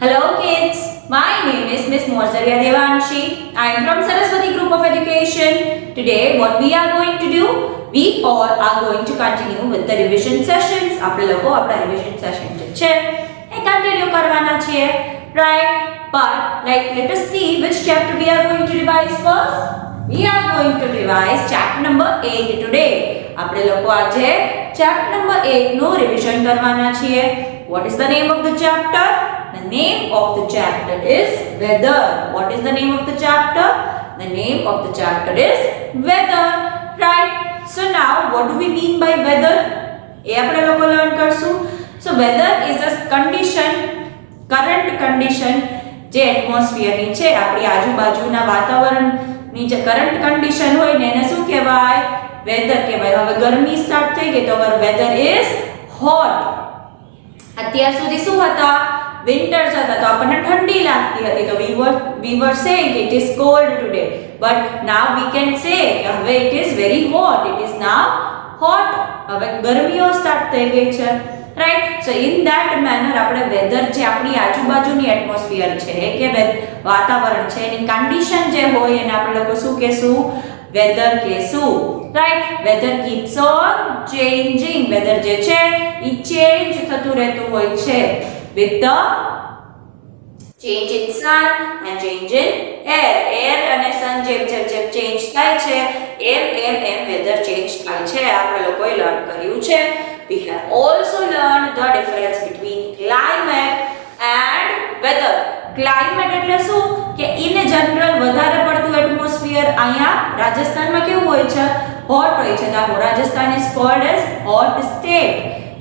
Hello kids, my name is Miss Morzaria Devanshi. I am from Saraswati Group of Education. Today what we are going to do? We all are going to continue with the revision sessions. આપણે લોકો આપણા revision session જે છે એ continue કરવાના છીએ, right? But let us see which chapter we are going to revise first. We are going to revise chapter number 8 today. આપણે લોકો આજે chapter number 8 નું revision કરવાના છીએ. What is the name of the chapter? The name of the chapter is weather. What is the name of the chapter? The name of the chapter is weather. Right? So now what do we mean by weather? એ આપણે લોકો learn કરશું. So weather is a condition, current condition જે atmosphere ની છે, આપણી આજુબાજુના વાતાવરણની જે current condition હોય ને એને શું કહેવાય? weather કહેવાય. હવે ગરમી સ્ટાર્ટ થઈ ગઈ તો weather is hot. અત્યાર સુધી શું હતા? Winters હતા તો આપણને ઠંડી લાગતી હતી તો we were saying it is cold today, but now we can say કે હવે it is very hot, it is now hot. હવે ગરમીઓ સ્ટાર્ટ થઈ ગઈ છે, right? So in that manner આપણે weather જે આપણી આજુબાજુની એટમોસ્ફિયર છે કે વાતાવરણ છે એની કન્ડિશન જે હોય એને આપણે લોકો શું કહેશું? weather કહેશું, right? weather keeps on changing. weather જે છે એ ચેન્જ થતું રહેતું હોય છે with the change in sun and change in air. air અને sun જેમ change થાય છે એમ weather change થાય છે. આપણે લોકોએ લર્ન કર્યું છે. We have also learned the difference between climate and weather. climate એટલે શું કે in general વધારે પડતું એટમોસ્ફિયર અહીંયા રાજસ્થાનમાં કેવું હોય છે? hot હોય છે. તો Rajasthan is called as hot state,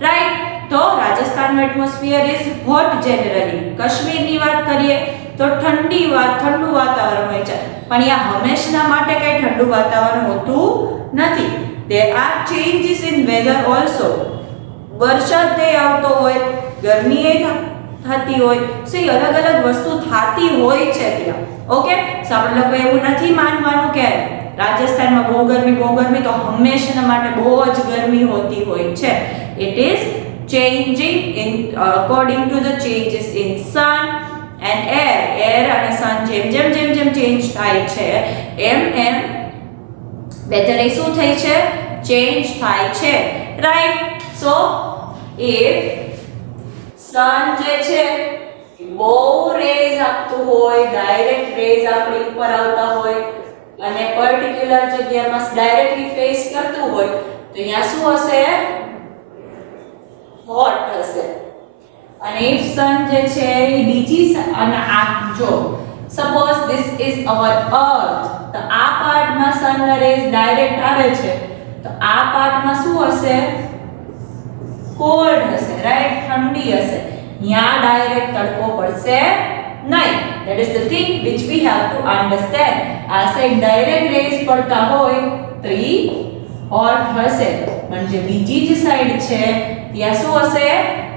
right? તો રાજસ્થાનનું એટમોસ્ફિયર ઇઝ હોટ જનરલી. કાશ્મીરની વાત કરીએ તો ઠંડુ વાતાવરણ હોય છે, પણ અહીંયા હંમેશા માટે કઈ ઠંડુ વાતાવરણ હોતું નથી. there are changes in weather also. વરસાદ આવતો હોય, ગરમી થતી હોય, સો એ અલગ અલગ વસ્તુ થતી હોય છે ત્યાં. ઓકે, સો આપણે લોકો એવું નથી માનવાનું કે રાજસ્થાનમાં બહુ ગરમી તો હંમેશા માટે બહુ જ ગરમી હોતી હોય છે. it is changing in according to the changes in sun and air. air and sun જેમ change થાય છે એમ weather એ શું થાય છે? change થાય છે, right? so if sun જે છે બહુ રેઝ આપતું હોય, ડાયરેક્ટ રેઝ આપણી ઉપર આવતા હોય અને પર્ટિક્યુલર જગ્યામાં ડાયરેક્ટલી ફેસ કરતું હોય તો અહીંયા શું હશે? hot હશે. અને if sun જે છે એ બીજી અને આ જો suppose this is our earth, તો આ પાર્ટમાં sun ના રેઝ ડાયરેક્ટ આવે છે તો આ પાર્ટમાં શું હશે? cold હશે, રાઈટ? ઠંડી હશે. અહીંયા ડાયરેક્ટ તડકો પડશે નહીં. that is the thing which we have to understand. આ સાઈડ ડાયરેક્ટ રેઝ પડતા હોય તો ઈ hot હશે, પણ જે બીજી જ સાઈડ છે ત્યાં શું હશે?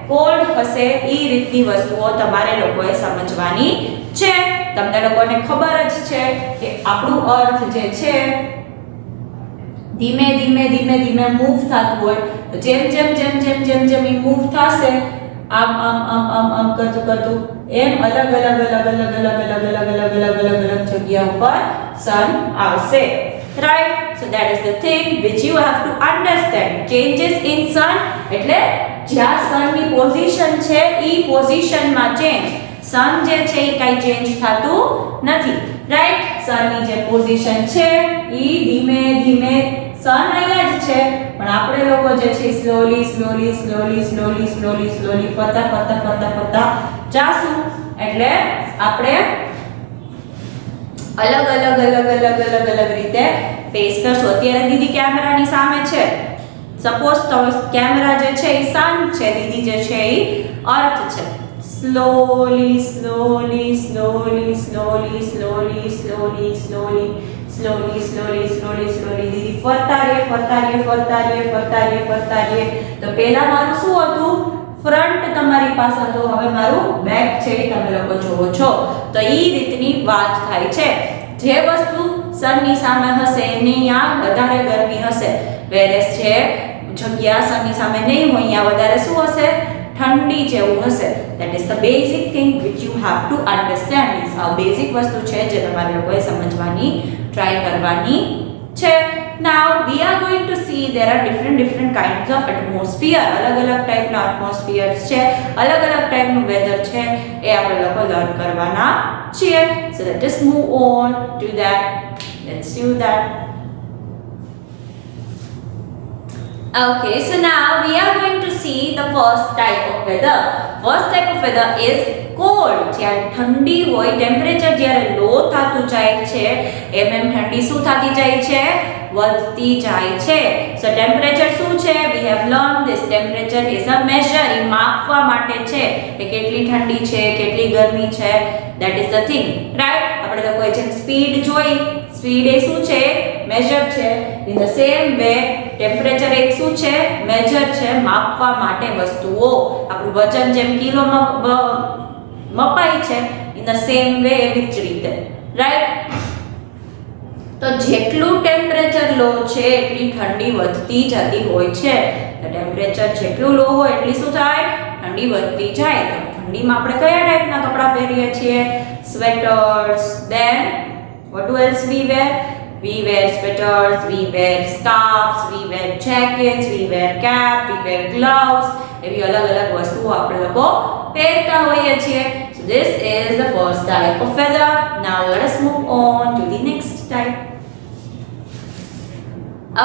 કોલ્ડ હશે. ઈ રીતની વસ્તુઓ તમારે લોકોએ સમજવાની છે. તમને લોકોને ખબર જ છે કે આપણું અર્થ જે છે ધીમે ધીમે મૂવ થતું હોય તો જેમ ઈ મૂવ થશે આમ કરતું એમ અલગ અલગ જગ્યા ઉપર સન આવશે, right? so that is the thing which you have to understand. changes in sun એટલે જ્યાં sun ની પોઝિશન છે ઈ પોઝિશનમાં ચેન્જ. sun જે છે ઈ કાઈ ચેન્જ થતું નથી, રાઈટ? sun ની જે પોઝિશન છે ઈ ધીમે sun અહીંયા જ છે પણ આપણે લોકો જે છે સ્લોલી ફરતા જાશું એટલે આપણે અલગ અલગ રીતે ફેસ કરશું. અત્યારે દીદી કેમેરાની સામે છે. સપોઝ તો કેમેરા જે છે એ સન છે, દીદી જે છે એ અર્થ છે. સ્લોલી દીદી ફરતા રે. તો પહેલા મારું શું હતું? ફ્રન્ટ તમારી પાસે હતો, હવે મારું બેક છે એ તમે લોકો જોવો છો. તો ઈ રીતની વાત થાય છે. જે વસ્તુ સનની સામે હશે એની અહીંયા વધારે ગરમી હશે, વેરેસ જે જગ્યા સનની સામે નહીં હોય અહીંયા વધારે શું હશે? ઠંડી જેવું હશે. That is the basic thing which you have to understand. આ બેઝિક વસ્તુ છે જે તમારે લોકોએ સમજવાની ટ્રાય કરવાની છે. Now we are going to see there are different kinds of atmosphere. અલગ ટાઈપના atmospheres છે, અલગ ટાઈપનું વેધર છે, એ આપણે લોકો લર્ન કરવાના છીએ. So let us move on to that. Let's do that. Okay, so now we are going to see the first type of weather. First type of weather is cold. જ્યારે ઠંડી હોય, temperature જ્યારે લો થતું જાય છે, એમ ઠંડી શું થતી જાય છે? વધતી જાય છે. So temperature શું છે? We have learned this. Temperature is a measure. એ માપવા માટે છે કે કેટલી ઠંડી છે, કેટલી ગરમી છે. That is the thing, right? આપણે તો કોઈ જેમ સ્પીડ જોઈ, સ્પીડ એ શું છે? મેજર છે. In the same way temperature એક શું છે? મેજર છે, માપવા માટે વસ્તુઓ. આપણું વજન જેમ કિલોમાં મપાય છે, in the same way એવી જ રીતે, right? તો જેટલું ટેમ્પરેચર લો છે એટલી ઠંડી વધતી જતી હોય છે. તો ટેમ્પરેચર જેટલું લો હોય એટલી શું થાય? ઠંડી વધતી જાય. તો ઠંડીમાં આપણે કયા ટાઈપના કપડાં પહેરીએ છીએ? Sweaters. Then what else we wear? We wear sweaters, we wear scarves, we wear jackets, we wear cap, we wear gloves. એવી અલગ વસ્તુઓ આપણે લોકો પહેરતા હોઈએ છીએ. So this is the first type of weather. Now let us move on to the next type.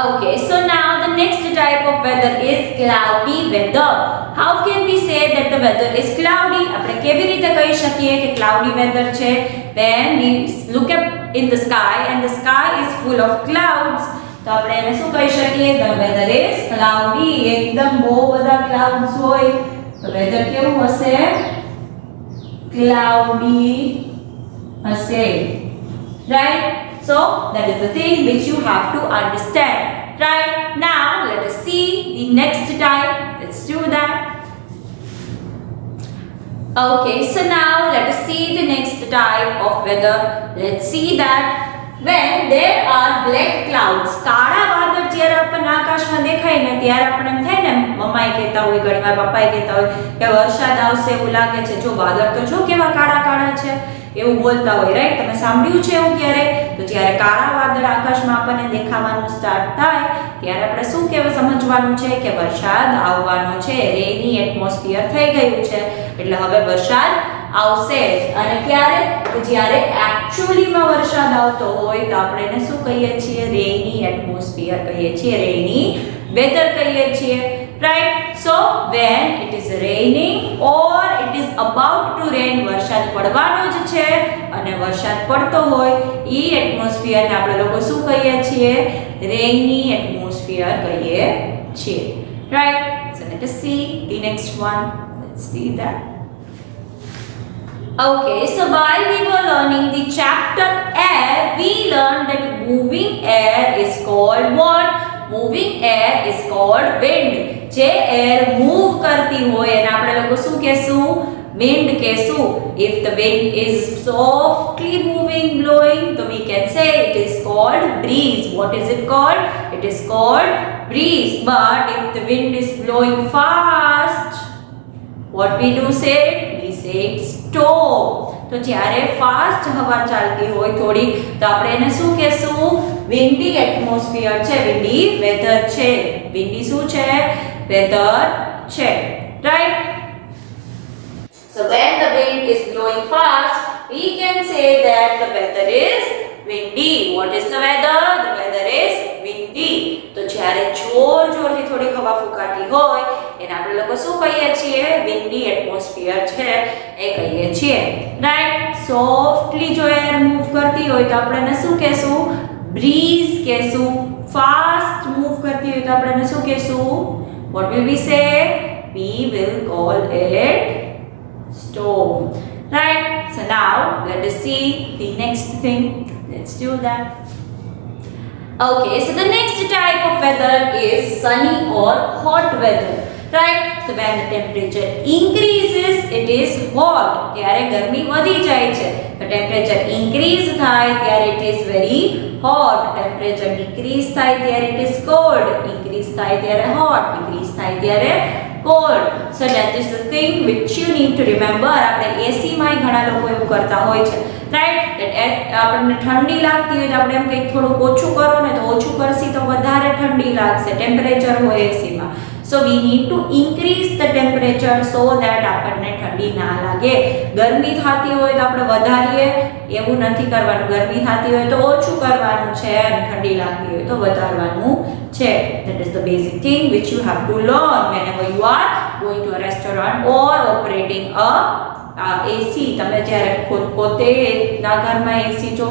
Okay, so now the next type of weather is cloudy weather. How can we say that the weather is cloudy? આપણે કેવી રીતે કહી શકીએ કે cloudy weather છે? When we look up in the sky and the sky is full of clouds, તો આપણે એને શું કહી શકીએ? The weather is cloudy. એકદમ બહુ બધા clouds હોય તો weather કેવું હશે? Cloudy હશે, right? So that is the thing which you have to understand. Right, now let us see the next type. Let's do that. Okay, so now let us see the next type of weather. Let's see that when there are black clouds, કાળા વાદળ જ્યારે આપણને આકાશમાં દેખાય ને ત્યારે આપણને એમ થાય ને, મમ્માએ કહેતા હોય, ઘણીવાર પપ્પાએ કહેતા હોય કે વરસાદ આવશે એવું લાગે છે, જો વાદળ તો જો કેવા કાળા છે, એવું બોલતા હોય, રાઈટ? તમે સાંભળ્યું છે એવું ક્યારે? તો જ્યારે કાળા વાદળ આકાશમાં આપણને દેખાવાનું સ્ટાર્ટ થાય ત્યારે આપણે શું સમજવાનું છે કે વરસાદ આવવાનો છે, રેની એટમોસ્ફિયર થઈ ગયું છે, એટલે હવે વરસાદ આવશે. અને ક્યારે? તો જ્યારે એક્ચ્યુઅલીમાં વરસાદ આવતો હોય તો આપણે એને શું કહીએ છીએ? રેની એટમોસ્ફિયર કહીએ છીએ, રેની વેધર કહીએ છીએ, right? So when it is raining or it is about to rain, વરસાદ પડવાનો જ છે અને વરસાદ પડતો હોય, ઈ એટમોસ્ફિયર ને આપણે લોકો શું કહીએ છીએ? રેની એટમોસ્ફિયર કહીએ છીએ, right? So let us see the next one. Let's see that. Okay, so while we were learning the chapter air, we learned that moving air is called what? Moving air is called wind. જે air move કરતી હોય એને આપણે લોકો શું કહેશું? Wind કહેશું. If the wind is softly moving, blowing, so we can say it is called breeze. What is it called? It is called breeze. But if the wind is blowing fast, what we do say? We say storm. તો જ્યારે fast હવા ચાલતી હોય થોડી તો આપણે એને શું કહેશું? વિન્ડી એટમોસ્ફિયર છે, વિન્ડી વેધર છે. વિન્ડી શું છે? વેધર છે, right? So when the wind is blowing fast, we can say that the weather is windy. What is the weather? The weather is windy. તો જ્યારે જોરથી થોડી હવા ફૂંકાતી હોય એને આપણે લોકો શું કહીએ છીએ? વિન્ડી એટમોસ્ફિયર છે એ કહીએ છીએ, રાઈટ? સોફ્ટલી જો એર મૂવ કરતી હોય તો આપણે એને શું કહેશું? બ્રીઝ કહેશું. ફાસ્ટ મૂવ કરતી હોય તો આપણે એને શું કહેશું? What will we say? We will call it storm, right? So now let us see the next thing. Let's do that. Okay, so the next type of weather is sunny or hot weather, right? So when the temperature increases, it is hot. ત્યારે ગરમી વધી જાય છે તો temperature increase થાય ત્યારે it is very hot. Temperature decrease થાય ત્યારે it is cold. Increase થાય ત્યારે hot. Decrease થાય ત્યારે cold. So that is the thing which you need to remember. આપણે AC માં ઘણા લોકો એવું કરતા હોય છે, રાઈટ? that આપણને ઠંડી લાગતી હોય તો આપણે એમ કંઈક થોડું ઓછું કરો ને તો ઓછું કરશી તો વધારે ઠંડી લાગશે, ટેમ્પરેચર હોય AC માં. So we need to increase the temperature so that આપણને ઠંડી ના લાગે. ગરમી થતી હોય તો આપણે વધારીએ એવું નથી કરવાનું, ગરમી થતી હોય તો ઓછું કરવાનું છે અને ઠંડી લાગતી હોય તો વધારવાનું છે. That is the basic thing which you have to learn whenever you are going to a restaurant or operating a AC. તમે જ્યારે પોતે ના ઘરમાં AC જો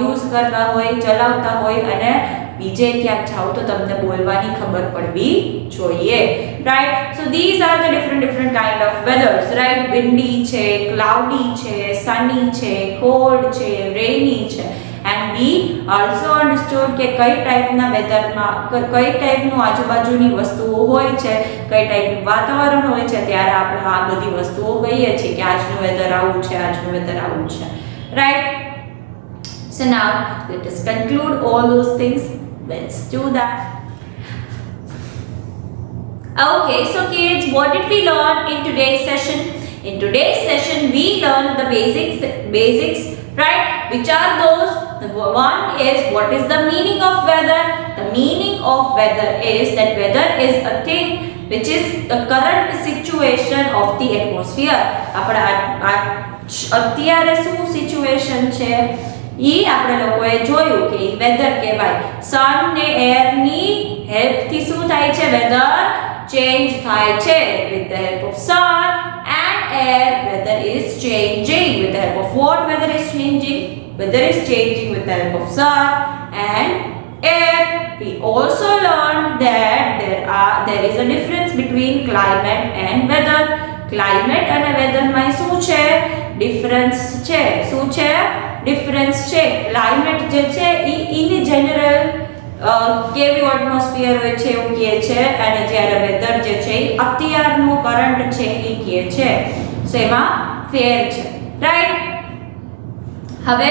યુઝ કરતા હોય, ચલાવતા હોય અને બીજે ક્યાંક જાઓ તો તમને બોલવાની ખબર પડવી જોઈએ, right? So these are the different kind of weathers, right? windy છે, cloudy છે, sunny છે, cold છે, rainy છે. and we also understood કે કઈ ટાઈપના વેધરમાં કઈ ટાઈપનું આજુબાજુની વસ્તુઓ હોય છે, કઈ ટાઈપનું વાતાવરણ હોય છે, ત્યારે આપણે આ બધી વસ્તુઓ કહીએ છીએ કે આજનું વેધર આવું છે, આજનું વેધર આવું છે, right? So now let us conclude all those things. Let's do that. Okay, so kids, what did we learn in today's session? In today's session we learned the basics, right? Which are those? The one is, what is the meaning of weather? The meaning of weather is that weather is a thing which is the current situation of the atmosphere. આપણે અત્યારે શું situation છે ઈ આપણે લોકોએ જોયું કે ઈ weather કહેવાય. સન ને એર ની હેલ્પ થી શું થાય છે? વેધર ચેન્જ થાય છે. with the help of sun and air, weather is changing. with the help of what weather is changing? Weather is changing with the help of sun and air. We also learned that there is a difference between climate and weather. Climate and weather માં શું છે? Difference છે. શું છે? Difference છે. Climate જે છે in general કેવું એટમોસ્ફિયર હોય છે એવું કહે છે, અને જ્યારે વેધર જે છે એ અત્યારનું કરંટ છે એ કહે છે. સો એમાં ફેર છે, રાઈટ? હવે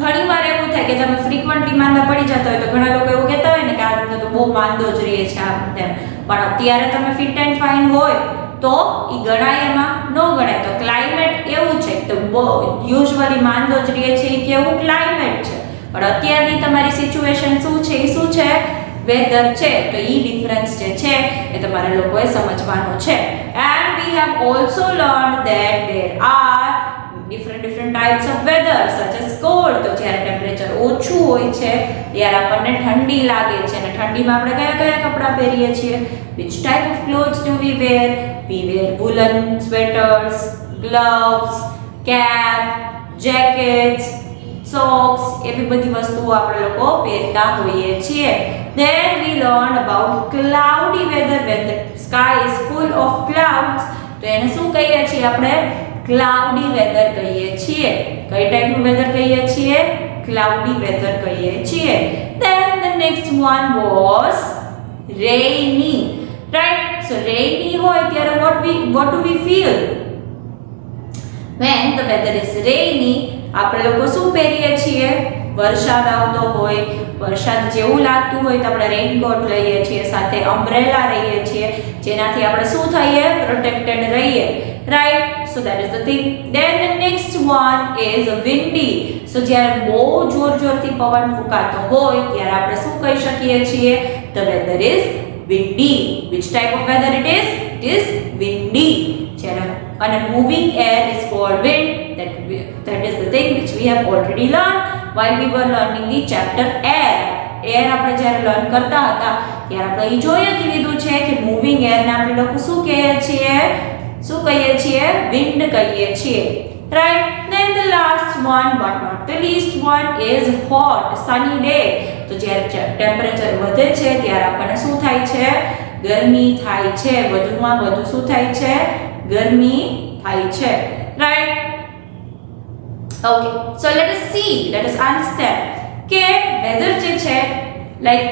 ઘણી વાર એવું થાય કે તમે ફ્રીક્વન્ટલી માંદા પડી જતા હોય તો ઘણા લોકો એવું કહેતા હોય ને કે આ તો બહુ માંદો જ રહે છે આમ તેમ, પણ અત્યારે તમે ફિટ એન્ડ ફાઇન હોય તો ઈ ગણાય, એમાં ન ગણાય. તો ક્લાઇમેટ એવું છે તો યુઝ્યુઅલી માંદો જ રહે છે એ કેવું ક્લાઇમેટ છે, પણ અત્યારની તમારી સિચ્યુએશન શું છે એ શું છે? વેધર છે. તો ઈ ડિફરન્સ જે છે એ તમારે લોકોએ સમજવાનો છે. And we have also learn that there are different types of weather such as cold. તો જ્યારે ટેમ્પરેચર ઓછું હોય છે ત્યારે આપણને ઠંડી લાગે છે, અને ઠંડીમાં આપણે કયા કયા કપડાં પહેરીએ છીએ? which type of clothes do we wear? We wear woolen sweaters, gloves, cap, jackets, socks. એવી બધી વસ્તુઓ આપણે લોકો પહેરતા હોઈએ છીએ. Then we learn about cloudy weather when the sky is full of clouds. તો એને શું કહીએ છીએ આપણે? ક્લાઉડી વેધર કહીએ છીએ. કઈ ટાઈપનું વેધર કહીએ છીએ? ક્લાઉડી વેધર કહીએ છીએ. Then the next one was rainy, right? So rainy હોય ત્યારે what do we feel? When the weather is rainy, આપણે લોકો શું પહેરીએ છીએ? વરસાદ આવતો હોય, વરસાદ જેવું લાગતું હોય તો આપણે રેઇનકોટ લઈએ છીએ, સાથે અમ્બ્રેલા લઈએ છીએ, જેનાથી આપણે શું થઈએ? પ્રોટેક્ટેડ રહીએ, right? So that is the thing. Then the next one is windy. So જ્યારે બહુ જોરથી પવન ફૂંકાતો હોય ત્યારે આપણે શું કહી શકીએ છીએ? The weather is windy. Which type of weather it is? It is windy. And moving air is called wind. That is the thing which we have already learned while we were learning the chapter air. Air આપણે જ્યારે learn કરતા હતા ત્યારે આપણે એ જોઈ જ લીધું છે કે મૂવિંગ એરને આપણે લોકો શું કહીએ છીએ? શું કહીએ છીએ? વિન્ડ કહીએ છીએ, right? Then the last one but not the least one is hot sunny day. તો જ્યારે ટેમ્પરેચર વધે છે ત્યારે આપણને શું થાય છે? ગરમી થાય છે. વધુમાં વધુ શું થાય છે? ગરમી થાય છે, right? Okay, so let us understand કે વેધર જે છે લાઈક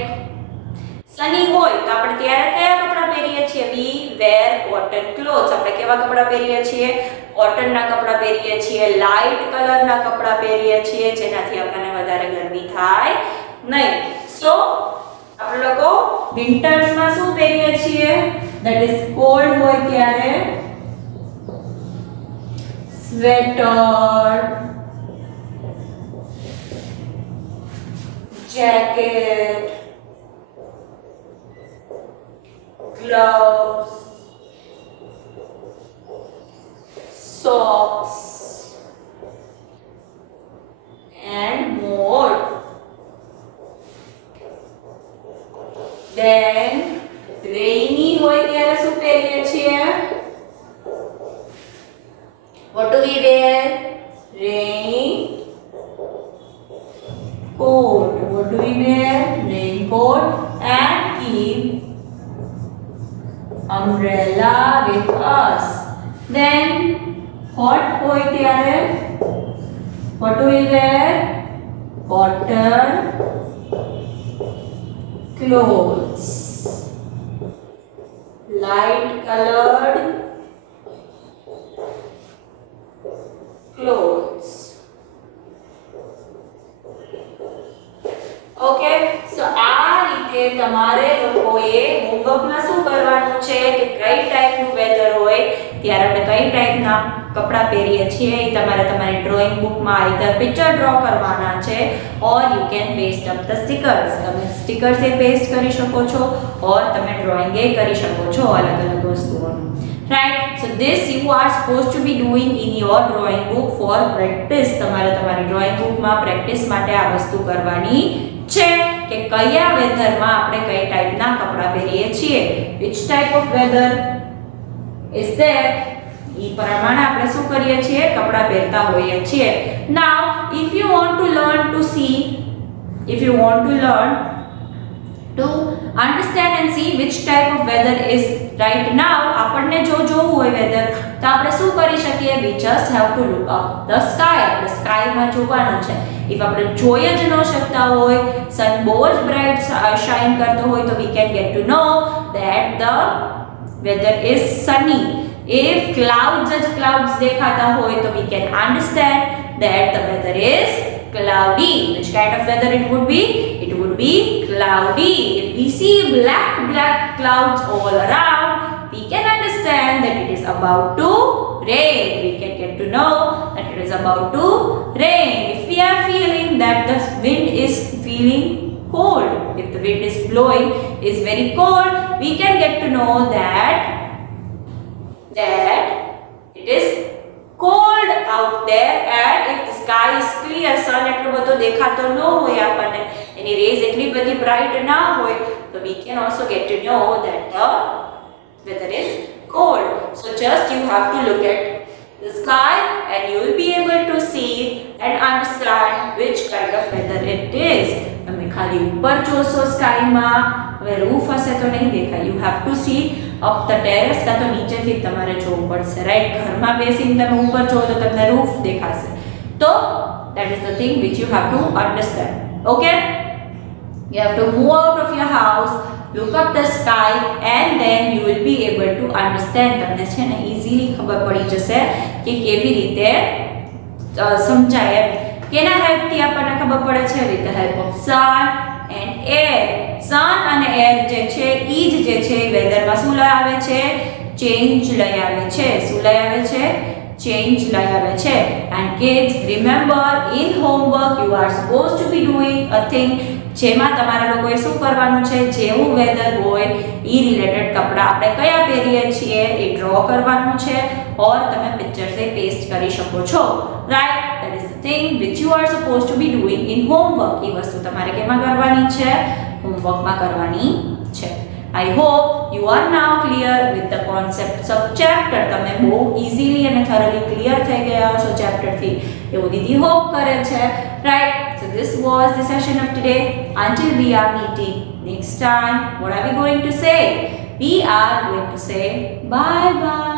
સની હોય તો આપણે ત્યારે કયા કપડાં પહેરીએ છીએ? વી વેર કોટન ક્લોથ્સ. આપણે કેવા કપડાં પહેરીએ છીએ? કોટનના કપડાં પહેરીએ છીએ, લાઇટ કલરના કપડાં પહેરીએ છીએ, જેનાથી આપણને વધારે ગરમી થાય નહીં. સો આપણે લોકો વિન્ટર્સમાં શું પહેરીએ છીએ? that is cold હોય ત્યારે sweater, jacket, gloves, socks and more. Then rainy હોય ત્યારે શું પહેરીએ છીએ? What do we wear? Rain coat. What do we wear? Raincoat and keep umbrella with us. Then hot હોય ત્યારે what do we wear? Cotton clothes, light colored clothes. Okay, so આ રીતે તમારે લોકોએ હોમવર્કમાં શું કરવાનું છે કે કઈ ટાઈપનું વેધર હોય ત્યારે આપણે કઈ ટાઈપના કપડા પહેરીએ છીએ એ તમારે તમારી ડ્રોઈંગ બુકમાં આઈધર પિક્ચર ડ્રો કરવાના છે or you can paste up the stickers. તમે સ્ટીકર્સ એ પેસ્ટ કરી શકો છો ઓર તમે ડ્રોઈંગ એ કરી શકો છો અલગ અલગ વસ્તુઓનું. Right, so this you are supposed to be doing in your drawing book for practice. તમારે તમારી drawing book માં practice માટે આ વસ્તુ કરવાની છે કે કયા વેધરમાં આપણે કઈ ટાઈપના કપડા પહેરીએ છીએ. which type of weather is there? ઈ પ્રમાણે આપણે શું કરીએ છીએ? કપડા પહેરતા હોઈએ છીએ. Now if you want to learn to understand and see which type of weather is right now, આપણને જો જોવું હોય વેધર તો આપણે શું કરી શકીએ? we just have to look up the sky. આપણે સ્કાયમાં જોવાનું છે. if આપણે જોઈ જ ન શકતા હોય, સન બહુ જ બ્રાઇટ શાઇન કરતો હોય તો we can get to know that the weather is sunny. if clouds દેખાતા હોય તો we can understand that the weather is cloudy. which kind of weather it would be? It would be cloudy. If we see black clouds all around, we can understand that it is about to rain. We can get to know that it is about to rain. If we are feeling that the wind is feeling cold, if the wind is blowing is very cold, we can get to know that it is cold out there. And if the sky is clear, sun એટલો બધો દેખાતો ન હોય આપણને, એની rays એટલી બધી bright ના હોય, so we can also get to know that the weather is cold. So just you have to look at the sky and you will be able to see and understand which kind of weather it is. તમે ખાલી ઉપર જોશો સ્કાયમાં, હવે roof હશે તો નહીં દેખાય. you have to see up the terrace કાં તો નીચેથી તમારે જોવું પડશે. રાઈટ, ઘરમાં બેસીને તમે ઉપર જોવો તો તમને રૂફ દેખાશે. તો that is the thing which you have to understand. Okay, you have to move out of your house, look up the sky and then you will be able to understand. તમને છે ને easily ખબર પડી જશે કે કેવી રીતે સમજાય એમ. કેના હેલ્પથી આપણને ખબર પડે છે? with the help of sun and air. sun અને air જે છે ઈ જ જે છે વેધરમાં શું લઈ આવે છે? ચેન્જ લઈ આવે છે. શું લઈ આવે છે? change લઈ આવે છે. and kids, remember in homework you are supposed to be doing a thing જેમાં તમારા લોકોએ શું કરવાનું છે? જેવું વેધર હોય ઈ રિલેટેડ કપડા આપણે કયા પહેરીએ છીએ એ ડ્રો કરવાનું છે ઓર તમે પિક્ચર્સ એ પેસ્ટ કરી શકો છો. Right, that is the thing which you are supposed to be doing in homework. ઈ વસ્તુ તમારે કેમાં કરવાની છે? હોમવર્કમાં કરવાની છે. I hope you are now clear with the concepts of chapter. તમે બહુ easily અને thoroughly clear થઈ ગયા છો chapter થી, એવું દીદી hope કરે છે. Right, so this was the session of today. Until we are meeting next time, what are we going to say? We are going to say bye bye.